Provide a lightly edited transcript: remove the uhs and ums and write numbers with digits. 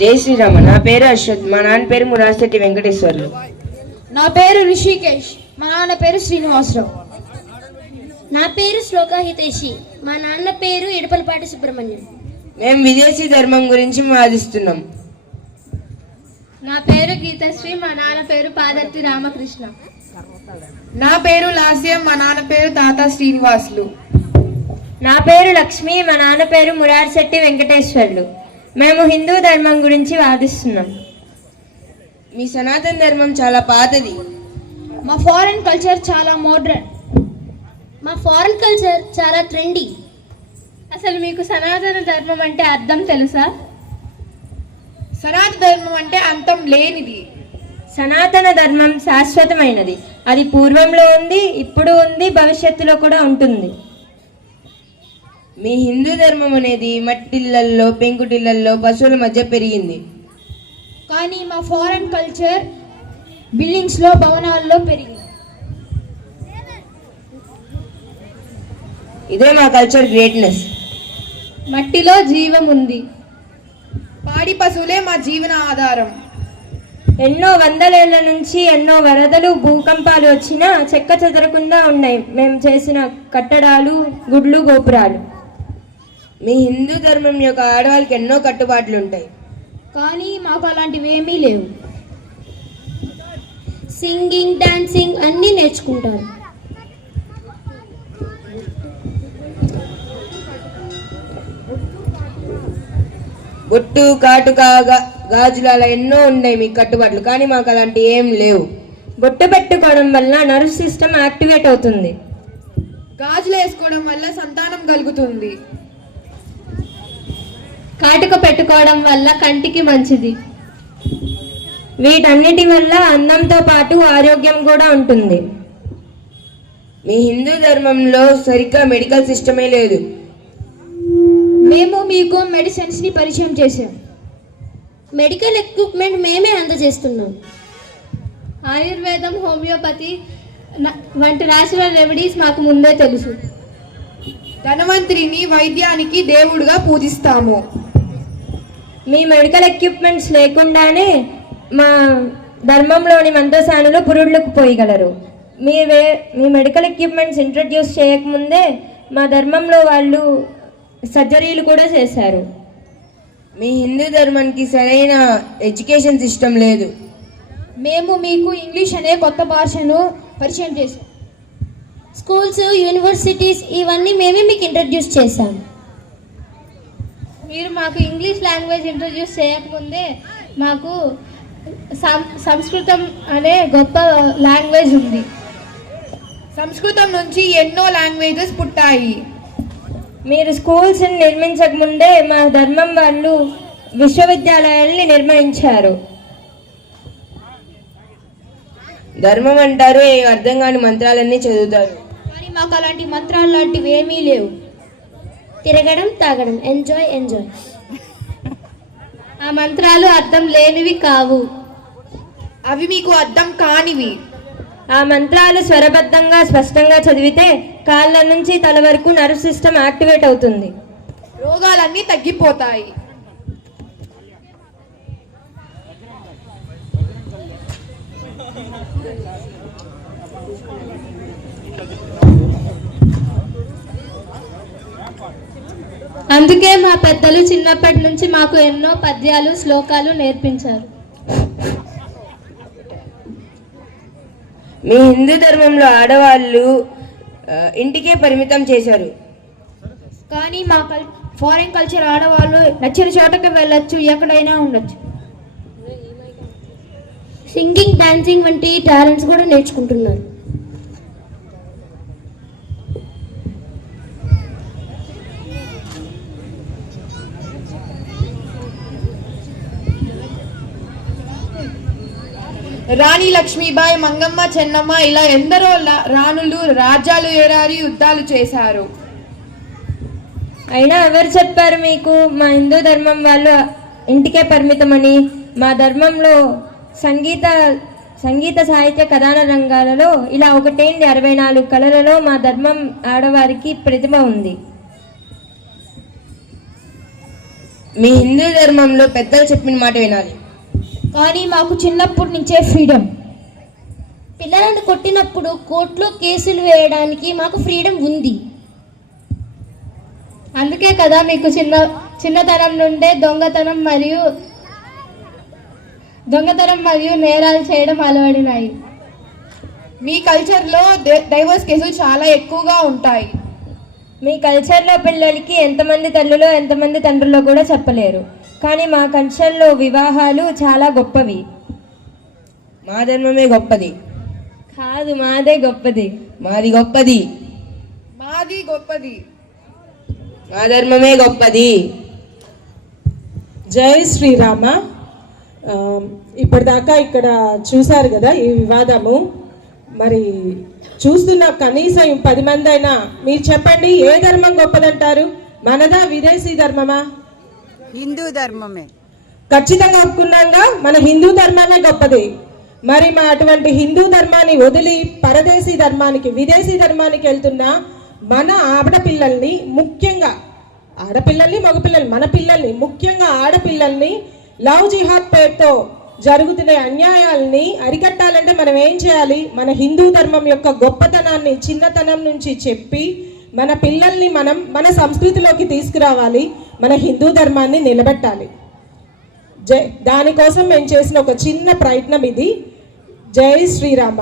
జై శ్రీరామ. నా పేరు అశ్వత్. మా నాన్న పేరు మురాశెట్టి వెంకటేశ్వర్లు. నా పేరు రిషికేష్. మా నాన్న పేరు శ్రీనివాసరావు. నా పేరు శ్లోక హితేషి. మా నాన్న పేరు ఇడపలపాటి సుబ్రహ్మణ్యం. మేము విదేశీ ధర్మం గురించి వాదిస్తున్నాం. నా పేరు గీతశ్రీ. మా నాన్న పేరు పాదర్తి రామకృష్ణ. నా పేరు లాస్యం. మా నాన్న పేరు తాత శ్రీనివాసులు. నా పేరు లక్ష్మి. మా నాన్న పేరు మురారిశెట్టి వెంకటేశ్వర్లు. మేము హిందూ ధర్మం గురించి వాదిస్తున్నాం. మీ సనాతన ధర్మం చాలా పాతది. మా ఫారెన్ కల్చర్ చాలా మోడ్రన్. మా ఫారెన్ కల్చర్ చాలా ట్రెండీ. అసలు మీకు సనాతన ధర్మం అంటే అర్థం తెలుసా? సనాతన ధర్మం అంటే అంతం లేనిది. సనాతన ధర్మం శాశ్వతమైనది. అది పూర్వంలో ఉంది, ఇప్పుడు ఉంది, భవిష్యత్తులో కూడా ఉంటుంది. మీ హిందూ ధర్మం అనేది మట్టిళ్లల్లో, పెంకుటిళ్లల్లో, పశువుల మధ్య పెరిగింది. కానీ మా ఫారెన్ కల్చర్ బిల్డింగ్స్ లో, భవనాల్లో పెరిగింది. ఇదే మా కల్చర్ గ్రేట్నెస్. మట్టిలో జీవం ఉంది. పాడి పశువులే మా జీవన ఆధారం. ఎన్నో వందలేళ్ల నుంచి ఎన్నో వరదలు, భూకంపాలు వచ్చినా చెక్క చెదరకుండా ఉన్నాయి మేము చేసిన కట్టడాలు, గుడ్లు, గోపురాలు. మీ హిందూ ధర్మం యొక్క ఆడవాళ్ళకి ఎన్నో కట్టుబాట్లు ఉంటాయి. కానీ మాకు అలాంటివి ఏమీ లేవు. సింగింగ్, డాన్సింగ్ అన్నీ నేర్చుకుంటారు. బొట్టు, కాటుక, గాజులు అలా ఎన్నో ఉన్నాయి మీకు కట్టుబాట్లు. కానీ మాకు అలాంటి ఏం లేవు. బొట్టు పెట్టుకోవడం వల్ల నర్వ్ సిస్టమ్ యాక్టివేట్ అవుతుంది. గాజులు వేసుకోవడం వల్ల సంతానం కలుగుతుంది. కాటుక పెట్టుకోవడం వల్ల కంటికి మంచిది. వీటన్నిటి వల్ల అందంతో పాటు ఆరోగ్యం కూడా ఉంటుంది. మీ హిందూ ధర్మంలో సరిగ్గా మెడికల్ సిస్టమే లేదు. మేము మీకు మెడిసిన్స్ ని పరిచయం చేశాం. మెడికల్ ఎక్విప్మెంట్ మేమే అందజేస్తున్నాం. ఆయుర్వేదం, హోమియోపతి వంటి న్యాచురల్ రెమెడీస్ మాకు ముందే తెలుసు. ధనవంతుడిని వైద్యానికి దేవుడుగా పూజిస్తాము. మీ మెడికల్ ఎక్విప్మెంట్స్ లేకుండానే మా ధర్మంలోని మంత్రసానులు పురుళ్ళకు పోయగలరు. మీ మెడికల్ ఎక్విప్మెంట్స్ ఇంట్రడ్యూస్ చేయకముందే మా ధర్మంలో వాళ్ళు సర్జరీలు కూడా చేశారు. మీ హిందూ ధర్మానికి సరైన ఎడ్యుకేషన్ సిస్టమ్ లేదు. మేము మీకు ఇంగ్లీష్ అనే కొత్త భాషను పరిచయం చేశాం. స్కూల్స్, యూనివర్సిటీస్ ఇవన్నీ మేమే మీకు ఇంట్రడ్యూస్ చేశాం. మీరు మాకు ఇంగ్లీష్ లాంగ్వేజ్ ఇంట్రడ్యూస్ చేయకముందే మాకు సంస్కృతం అనే గొప్ప లాంగ్వేజ్ ఉంది. సంస్కృతం నుంచి ఎన్నో లాంగ్వేజెస్ పుట్టాయి. మీరు స్కూల్స్ నిర్మించకముందే మా ధర్మం వాళ్ళు విశ్వవిద్యాలయాల్ని నిర్మించారు. ధర్మం అంటారు, అర్థం కాని మంత్రాలన్నీ చదువుతారు. కానీ మాకు అలాంటి మంత్రాలు లాంటివి ఏమీ లేవు. తిరగడం, తాగడం, ఎంజాయ్ ఎంజాయ్. ఆ మంత్రాలు అర్థం లేనివి కావు. అవి మీకు అర్థం కానివి. ఆ మంత్రాలు స్వరబద్ధంగా స్పష్టంగా చదివితే కాళ్ళ నుంచి తల వరకు నర్వ్ సిస్టమ్ యాక్టివేట్ అవుతుంది. రోగాలన్నీ తగ్గిపోతాయి. అందుకే మా పెద్దలు చిన్నప్పటి నుంచి మాకు ఎన్నో పద్యాలు, శ్లోకాలు నేర్పించారు. మీ హిందూ ధర్మంలో ఆడవాళ్ళు ఇంటికే పరిమితం చేశారు. కానీ మా ఫారెన్ కల్చర్ ఆడవాళ్ళు నచ్చిన చోటకి వెళ్ళొచ్చు, ఎక్కడైనా ఉండొచ్చు. సింగింగ్, డాన్సింగ్ వంటి టాలెంట్స్ కూడా నేర్చుకుంటున్నారు. రాణి లక్ష్మీబాయి, మంగమ్మ, చెన్నమ్మ ఇలా ఎందరో రాణులు రాజ్యాలు ఏరారి యుద్ధాలు చేశారు. అయినా ఎవరు చెప్పారు మీకు మా హిందూ ధర్మం వాళ్ళు ఇంటికే పరిమితమని? మా ధర్మంలో సంగీత సాహిత్య కథాన రంగాలలో ఇలా ఒకటేంటి 64 కళలలో మా ధర్మం ఆడవారికి ప్రతిభ ఉంది. మీ హిందూ ధర్మంలో పెద్దలు చెప్పిన మాట వినాలి. కానీ మాకు చిన్నప్పటి నుంచే ఫ్రీడమ్. పిల్లలను కొట్టినప్పుడు కోర్టులో కేసులు వేయడానికి మాకు ఫ్రీడమ్ ఉంది. అందుకే కదా మీకు చిన్నతనం నుండే దొంగతనం మరియు నేరాలు చేయడం అలవడినాయి. మీ కల్చర్లో డైవర్స్ కేసులు చాలా ఎక్కువగా ఉంటాయి. మీ కల్చర్లో పిల్లలకి ఎంతమంది తల్లులో ఎంతమంది తండ్రులో కూడా చెప్పలేరు. కానీ మా కల్చర్లో వివాహాలు చాలా గొప్పవి. మా ధర్మమే గొప్పది. కాదు, మాదే గొప్పది. మాది గొప్పది. మాది గొప్పది. మా ధర్మమే గొప్పది. జై శ్రీరామ. ఇప్పటిదాకా ఇక్కడ చూశారు కదా ఈ వివాదము. మరి చూస్తున్న కనీసం 10 మంది అయినా మీరు చెప్పండి, ఏ ధర్మం గొప్పదంటారు? మనదా విదేశీ ధర్మమా? హిందూ ధర్మమే. ఖచ్చితంగా ఒప్పుకున్నాగా మన హిందూ ధర్మమే గొప్పది. మరి మా అటువంటి హిందూ ధర్మాన్ని వదిలి పరదేశీ ధర్మానికి, విదేశీ ధర్మానికి వెళ్తున్న మన ఆడపిల్లల్ని, ముఖ్యంగా ఆడపిల్లల్ని, మగపిల్లల్ని, మన పిల్లల్ని, ముఖ్యంగా ఆడపిల్లల్ని లవ్ జిహాద్ పేరుతో జరుగుతున్న అన్యాయాల్ని అరికట్టాలంటే మనం ఏం చేయాలి? మన హిందూ ధర్మం యొక్క గొప్పతనాన్ని చిన్నతనం నుంచి చెప్పి మన పిల్లల్ని మనం మన సంస్కృతిలోకి తీసుకురావాలి. మన హిందూ ధర్మాన్ని నిలబెట్టాలి. దానికోసం మేము చేసిన ఒక చిన్న ప్రయత్నం ఇది. జై శ్రీరామ.